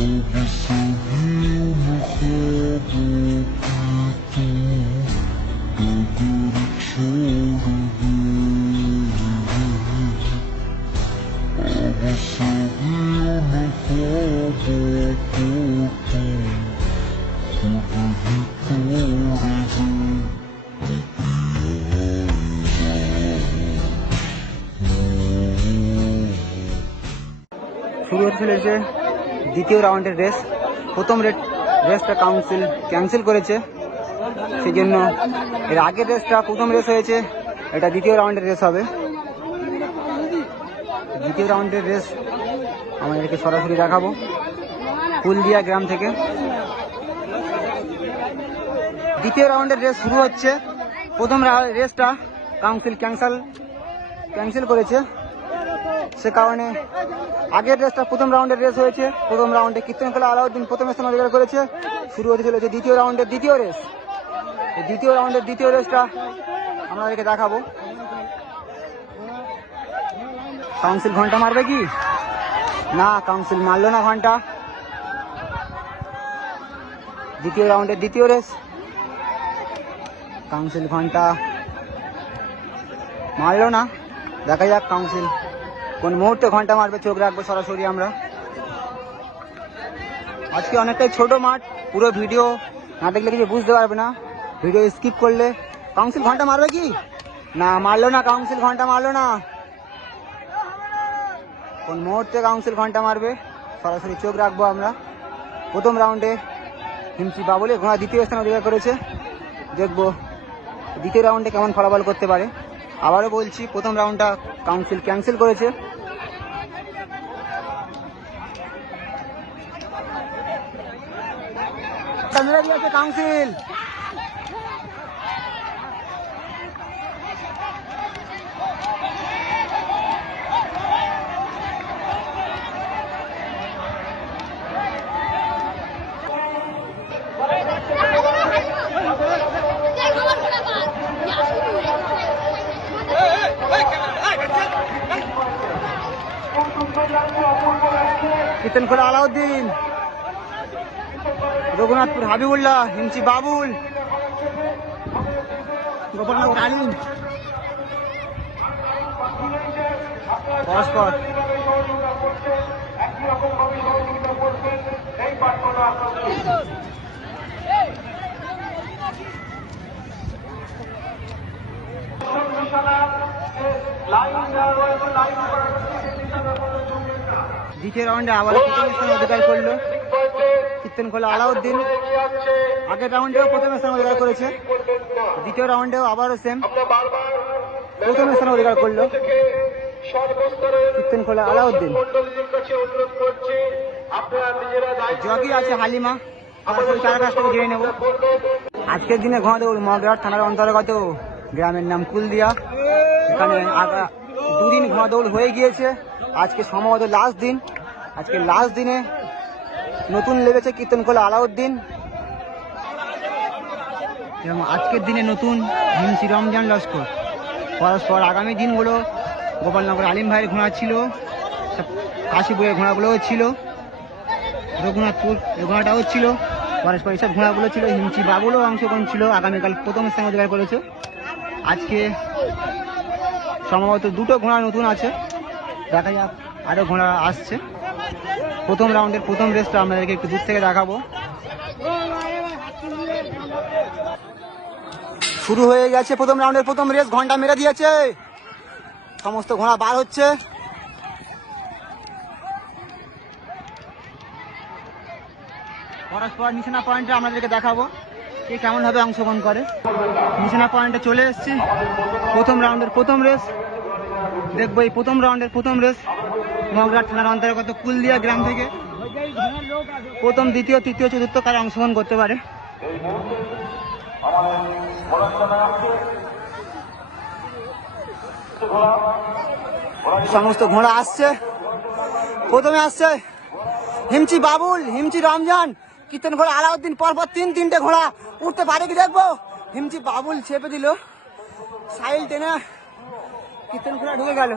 শুরু দ্বিতীয় রাউন্ডের রেস। প্রথম রেট রেসটা কাউন্সিল ক্যান্সেল করেছে। সেই জন্য এর আগের রেসটা প্রথম রেস হয়েছে। এটা দ্বিতীয় রাউন্ডের রেস হবে। দ্বিতীয় রাউন্ডের রেস আমাদেরকে সরাসরি দেখাবো। ফুলদিয়া গ্রাম থেকে। দ্বিতীয় রাউন্ডের রেস শুরু হচ্ছে। প্রথম রেসটা কাউন্সিল ক্যান্সেল ক্যান্সেল করেছে। সে কারণে আগের রেসটা প্রথম রাউন্ডের রেস হয়েছে। প্রথম রাউন্ডে কীর্তন খেলা আলাউদ্দিন প্রথম স্থান অধিকার করেছে। শুরু হতে চলেছে দ্বিতীয় রাউন্ডের দ্বিতীয় রেস দ্বিতীয় রাউন্ডের দ্বিতীয় রেসটা আপনাদেরকে দেখাবো। কাউন্সিল ঘণ্টা মারবে কি? না কাউন্সিল মারলো না ঘণ্টা। দ্বিতীয় রাউন্ডের দ্বিতীয় রেস কাউন্সিল ঘণ্টা মারলো না। দেখা যাক কাউন্সিল কোন মুহূর্তে ঘণ্টা মারবে চোখ রাখব সরাসরি আমরা। আজকে অনেকটাই ছোট মাঠ, পুরো ভিডিও না দেখলে কিছু বুঝতে পারবে না। ভিডিও স্কিপ করলে। কাউন্সিল ঘণ্টা মারবে কি? না, মারলো না কাউন্সিল ঘণ্টা মারলো না। কোন মুহূর্তে কাউন্সিল ঘণ্টা মারবে? সরাসরি চোখ রাখব আমরা। প্রথম রাউন্ডে হিমচি বাবুলে ঘোড়া দ্বিতীয় স্থান অধিকার করেছে। দেখব দ্বিতীয় রাউন্ডে কেমন ফলাফল করতে পারে। আবারও বলছি, প্রথম রাউন্ডটা কাউন্সিল ক্যান্সেল করেছে। মেরে দিয়েছে কাউন্সিল। কীর্তন খোলা আলাউদ্দিন। রঘুনাথপুর হাবিবুল্লাহ হিমচি বাবুল পরস্পর। দ্বিতীয় রাউন্ডে আবার অধিকার করল। কীর্তন খোলা আলাউদ্দিন। আগের রাউন্ডেও প্রথম স্থান অধিকার করেছে। দ্বিতীয় রাউন্ডেও আবারও সেম প্রথম স্থান অধিকার করল। কীর্তন খোলা আলাউদ্দিন। জগই আছে হালিমা। নেব। আজকের দিনে ঘোড়াদৌড় মগরাট থানার অন্তর্গত গ্রামের নাম কুলদিয়া। এখানে দুদিন ঘোড়াদৌড় হয়ে গিয়েছে। আজকে সম্ভবত লাস্ট দিন। আজকে লাস্ট দিনে নতুন লেগেছে কীর্তনকলা আলাউদ্দিন। এবং আজকের দিনে নতুন হিমসি রমজান লস্কর। পরস্পর আগামী দিনগুলো গোপালনগর আলিম ভাইয়ের ঘোড়া ছিল কাশীপুরের ঘোড়াগুলোও ছিল, রঘুনাথপুর ঘোড়াটাও ছিল, পরস্পর এইসব ঘোড়াগুলো ছিল হিমচি বাবুলও অংশগ্রহণ ছিল, আগামীকাল প্রথম স্থান অধিকার করেছে। আজকে সম্ভবত দুটো ঘোড়া নতুন আছে, দেখা যাক আরও ঘোড়া আসছে। প্রথম রাউন্ডের প্রথম রেসটা আপনাদেরকে একটু দূর থেকে দেখাবো। শুরু হয়ে গেছে প্রথম রাউন্ডের প্রথম রেস ঘণ্টা মেরে দিয়েছে। সমস্ত ঘোড়া বার হচ্ছে। পরস্পর নিশানা পয়েন্টে আপনাদেরকে দেখাবো কে কেমন ভাবে অংশগ্রহণ করে। নিশানা পয়েন্টে চলে এসেছি। প্রথম রাউন্ডের প্রথম রেস। দেখব এই প্রথম রাউন্ডের প্রথম রেস। মগরাট থানার অন্তর্গত কুলদিয়া গ্রাম থেকে প্রথম, দ্বিতীয়, তৃতীয়, চতুর্থ কারা অংশগ্রহণ করতে পারে। সমস্ত ঘোড়া আসছে। প্রথমে আসছে হিমচি বাবুল, হিমচি রমজান, কীর্তন ঘোড়া, আলাউদ্দিন পরপর তিন, তিনটে ঘোড়া উঠতে পারে কি দেখব? হিমচি বাবুল চেপে দিল, সাইল টেনে কীর্তন ঘোড়া ঢুকে গেল।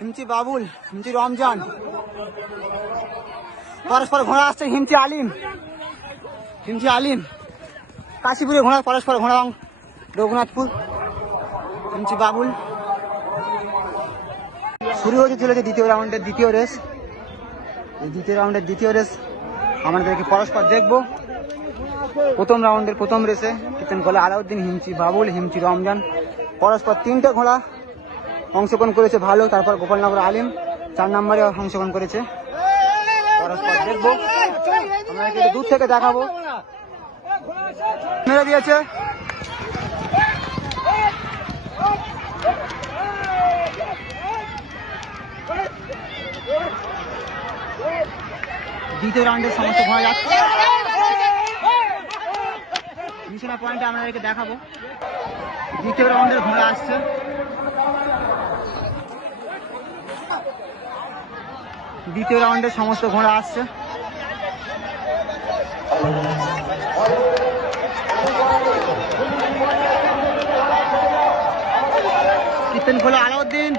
হিমচি বাবুল, হিমচি রমজান। পরস্পর ঘোড়া আসছে হিমচি আলিম। হিমচি আলিম। কাশীপুরে ঘোড়া পরস্পর ঘোড়া রঘুনাথপুর। হিমচি বাবুল। শুরু হতে চলেছে দ্বিতীয় রাউন্ডের দ্বিতীয় রেস। দ্বিতীয় রাউন্ডের দ্বিতীয় রেস আমাদেরকে পরস্পর দেখব। প্রথম রাউন্ডের প্রথম রেসে কীর্তন গলা আলাউদ্দিন, হিমচি বাবুল, হিমচি রমজান। পরস্পর তিনটে ঘোড়া। অংশগ্রহণ করেছে ভালো, তারপর গোপালনগর আলিম চার নম্বরে অংশগ্রহণ করেছে। দেখব। আমরা দূর থেকে দেখাবো। মেরে দিয়েছে। দ্বিতীয় রাউন্ডের সমস্ত ঘোড়া যাচ্ছে। পয়েন্টে আপনাদেরকে দেখাবো। দ্বিতীয় রাউন্ডের ঘোড়া আসছে। দ্বিতীয় রাউন্ডে সমস্ত ঘোড়া আসছে। কীর্তন খোলা, আলাউদ্দিন,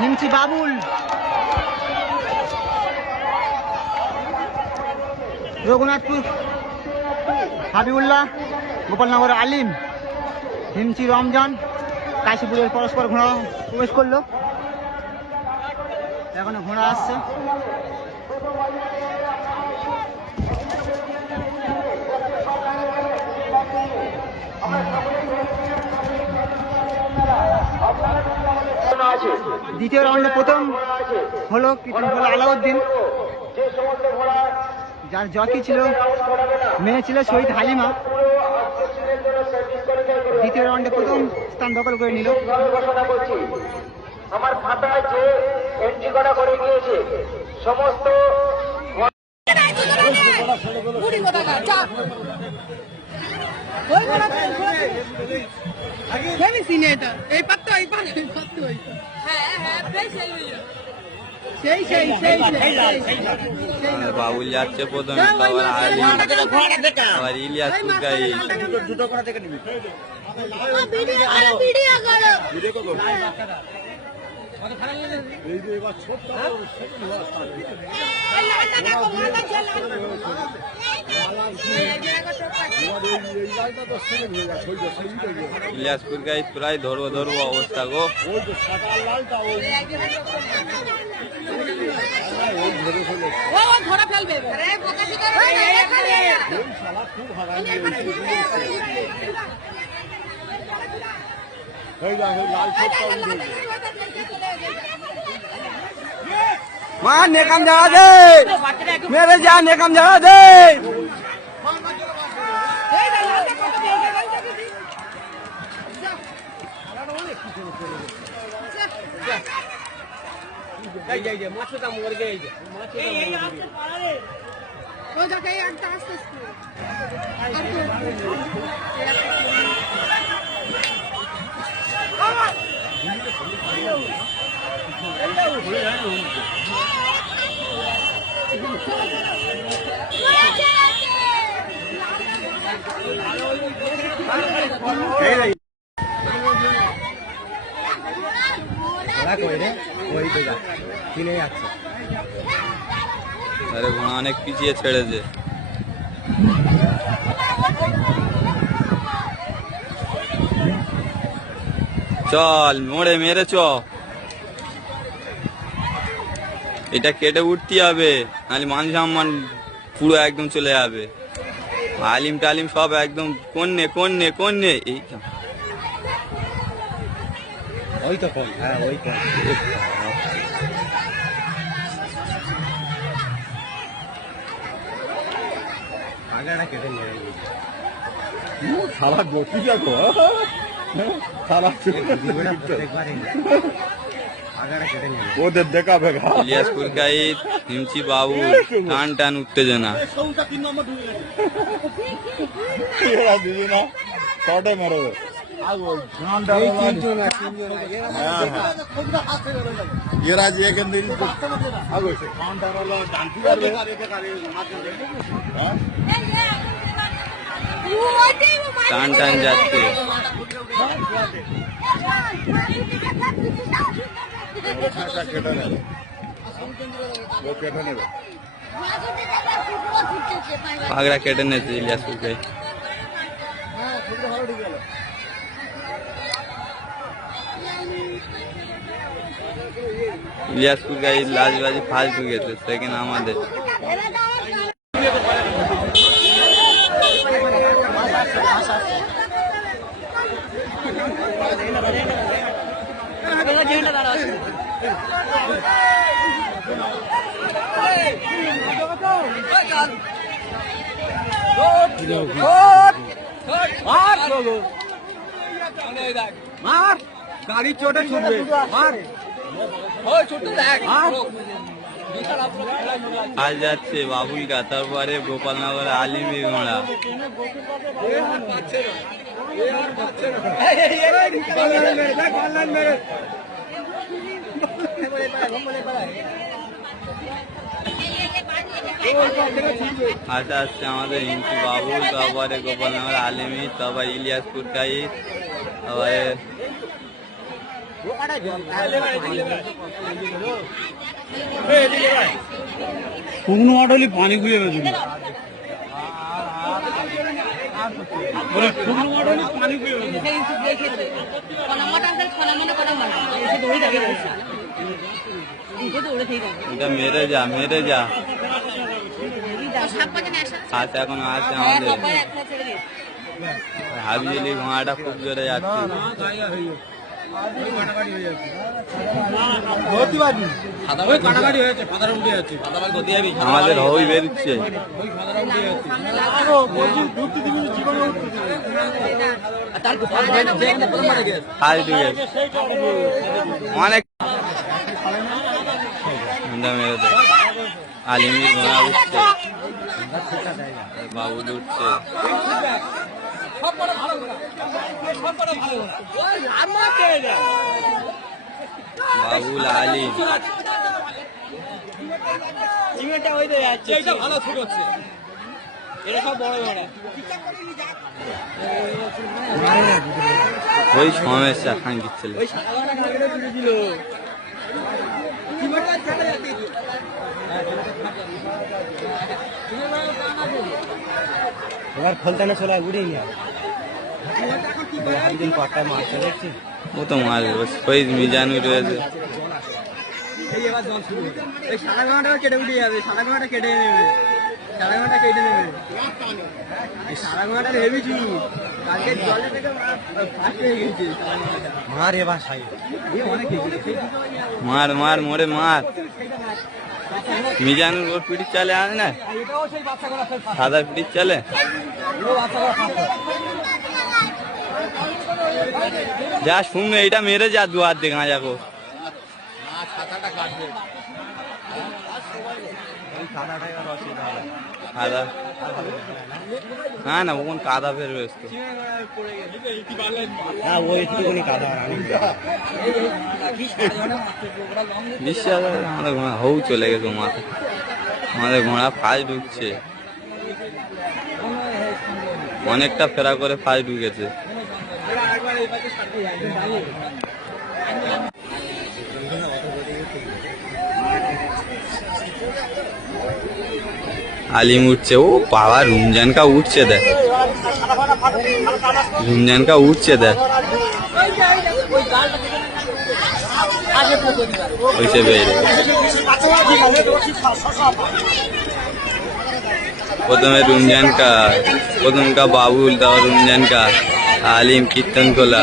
হিমচি বাবুল। রঘুনাথপুর, হাবিবুল্লাহ, গোপালনগর, আলিম, হিমচি, রমজান, কাশীপুরের পরস্পর ঘোড়া প্রবেশ করল। এখনও ঘোড়া আসছে। দ্বিতীয় রাউন্ডে প্রথম হলো হলো আলাউদ্দিন। যার জকি ছিল, মেয়ে ছিল শহীদ হালিমা। দ্বিতীয় রাউন্ডে প্রথম স্থান দখল করে নিল। আমার খাতায় যে এন্ট্রি করা করে গিয়েছে সমস্ত বাবুল যাচ্ছে প্রথমে তারপর আলী দেখো, দেখো। আবার ইলিয়াস দেখো। ভিডিও করো, ভিডিও করো। এই লালটা দেখো, ঘোড়াটা যে লাল। এই দেখো, টোপা। ইলিয়াস কুরকাই প্রায় ধরবো ধরবো অবস্থা গো ও, ও, ঘোড়া ফেলবে। আরে, বোকা শিকার হয়ে গেছে, এখানে। মা নেকাম জায়গা দে মেরে যা নেকাম জায়গা দে এই যে লালটা কত বড়, লালটা দিদি। ও দেখো, এই একটা আস্তে আস্তে। আর তো- আরে ঘোড়া অনেক পিছিয়ে ছেড়েছে চল, মোড়ে মেরে চ এটা কেটে উঠতে হবে, নাহলে মান সম্মান পুরো একদম চলে যাবে। আলিম টালিম সব একদম কন্যে কন্যে কন্যে। এই তো। ওই তো কম হ্যাঁ কেটে সারা গতি দেখো সারা আগাটা কেটে নিয়ে ওদের দেখাবে ঘা ইলিয়াস কুরকাইত হিমচি বাবু টান টান উত্তেজনা এরা দিদি না শর্টে মারবে এই তিনজন এক তিনজন এরা যে এখান থেকে আগো সে কাউন্টার হলো জানতে পারবে হ্যাঁ? টান টান যাচ্ছে এটা কেটে নেবে ও কেটে নেবে পাগড়া কেটে নিয়েছে ইলিয়াস কুরকাই ইলিয়াস কুরকাই লাজবাজি ফার্স্ট ঢুকেছে সেকেন্ড আমাদের গাড়ি চোটে ছুটবে মার আজ যাচ্ছে বাবুলকা তারপরে গোপালনগর আলিমি ঘোড়া আচ্ছা আচ্ছা আমাদের ইন্টু বাবু তারপরে গোপালনগর আলিমি তারপর ইলিয়াস কুরকাই তারপরে কোনো অটলি পানি খুঁজে পেয়েছিল বলে কোনো অটলি পানি খুঁজে পেয়েছিল এটা মেরে যা মেরে যা। আচ্ছা এখন আছে আমাদের। হাবিজলি ঘোড়াটা খুব জোরে যাচ্ছে। আমাদের হই বেরোচ্ছে। অনেক ঘণ্টা আলিমির ঘোড়া উঠছে। বাবুল উঠছে। বাবুল ভালো হচ্ছে এটা সব বড় বড় ওই সমস্যা খাঙ্কির ছেলে এবার খোলতানে চলে উড়ে নিয়ে একদিন কটা মাছ দেখছি। ও তো মারবে ওই মিজানু রয়েছে এই এবার জল শুরু এই সাড়ে ঘণ্টা কেটে উঠে যাবে সাড়ে ঘণ্টা কেটে নেবে সাড়ে ঘণ্টা কেটে নেবে। এই সাড়ে ঘণ্টার হেভি চুল। কালকে জলে থেকে ফার্স্ট হয়ে গেছে মার সাই অনেক মার মার মোরে মার। মিজানুর ওর পিঠি চালে আনে না? সাদা পিঠি চালে? যা শুনবে এটা মেরে যা দু হাত দিয়ে গাঁজা কো কাদা? না না ওখান কাদা ফের ব্যস্ত হ্যাঁ একটুখানি কাদা বিশ্বাস আমাদের ঘোড়া হউ চলে গেছে মাথা। আমাদের ঘোড়া ফার্স্ট ঢুকছে। অনেকটা ফেরা করে ফার্স্ট ঢুকেছে। আলিম উঠছে। ও বাবা রমজান কা উঠছে দেখ। রমজান কা উঠছে দেখ। ওইসে বেরিয়ে প্রথমে রমজান কা প্রথম কা বাবুল, তারপর রমজান কা আলিম কীর্তন কোলা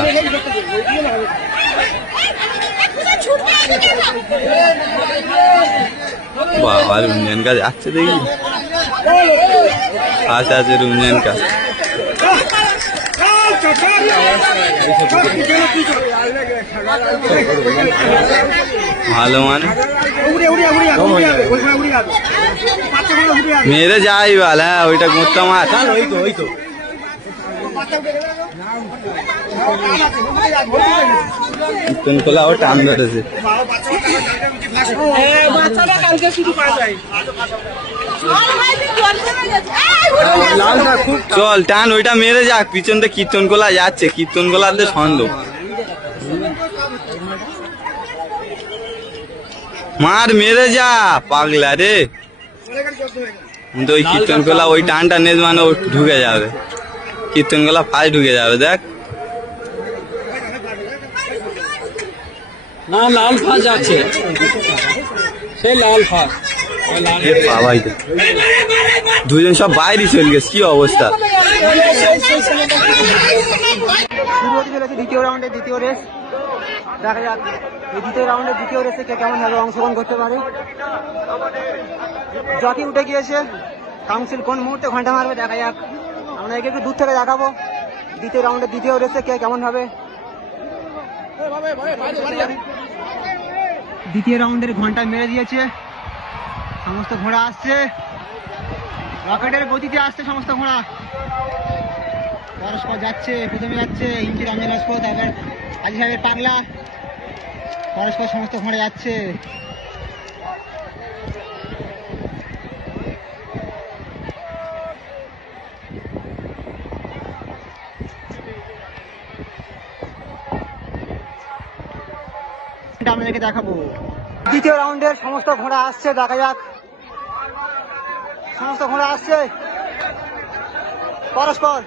বাবা রমজান কা যাচ্ছে দেখি। আচ্ছা আছে রমজান কা ভালো মানে? মেরে যাই বাল হ্যাঁ ওইটা গোত্তা মাছ। ওই তো ওই তো কীর্তন কোলা ও টান বাচ্চারা কালকে শুধু পাওয়া যায়। চল টান ওইটা মেরে যাক পিছন থেকে কীর্তন কোলা যাচ্ছে কীর্তন কোলাতে সন্দেহ মার মেরে যা পাগলা রে। কিন্তু ওই কীর্তন কলা ওই টানটা নেজ মানে ও ঢুকে যাবে। কীর্তন কলা ফার্স্ট ঢুকে যাবে দেখ। না লাল ফাঁস আছে। সেই লাল ফাঁস। বাবাই দুজন সব বাইরে চলে গেছে, কি অবস্থা? দ্বিতীয় রাউন্ডে দ্বিতীয় রেস দেখা যাক, এই দ্বিতীয় রাউন্ডে দ্বিতীয় রেসে কে কেমন ভাবে অংশগ্রহণ করতে পারে। জকি উঠে গিয়েছে কাউন্সিল কোন মুহূর্তে ঘণ্টা মারবে দেখা যাক। আমরা একে একটু দূর থেকে দেখাবো, দ্বিতীয় রাউন্ডে দ্বিতীয় রেসে কে কেমন ভাবে দ্বিতীয় রাউন্ডের ঘণ্টা মেরে দিয়েছে। সমস্ত ঘোড়া আসছে। রকেটের গতিতে আসছে সমস্ত ঘোড়া। পরস্পর যাচ্ছে, প্রথমে যাচ্ছে ইঞ্চি রঞ্জন লস্কর তারপর আজি সাহেবের পাগলা। পরস্পর সমস্ত ঘোড়া যাচ্ছে। আপনাদেরকে দেখাবো। দ্বিতীয় রাউন্ডের সমস্ত ঘোড়া আসছে, দেখা যাক সমস্ত ঘোড়া আসছে। পরস্পর।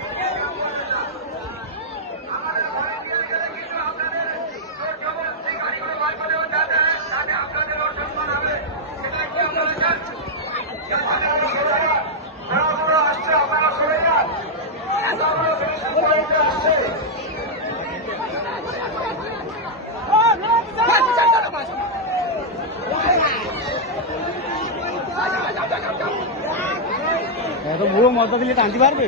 দিলে টানতে পারবে?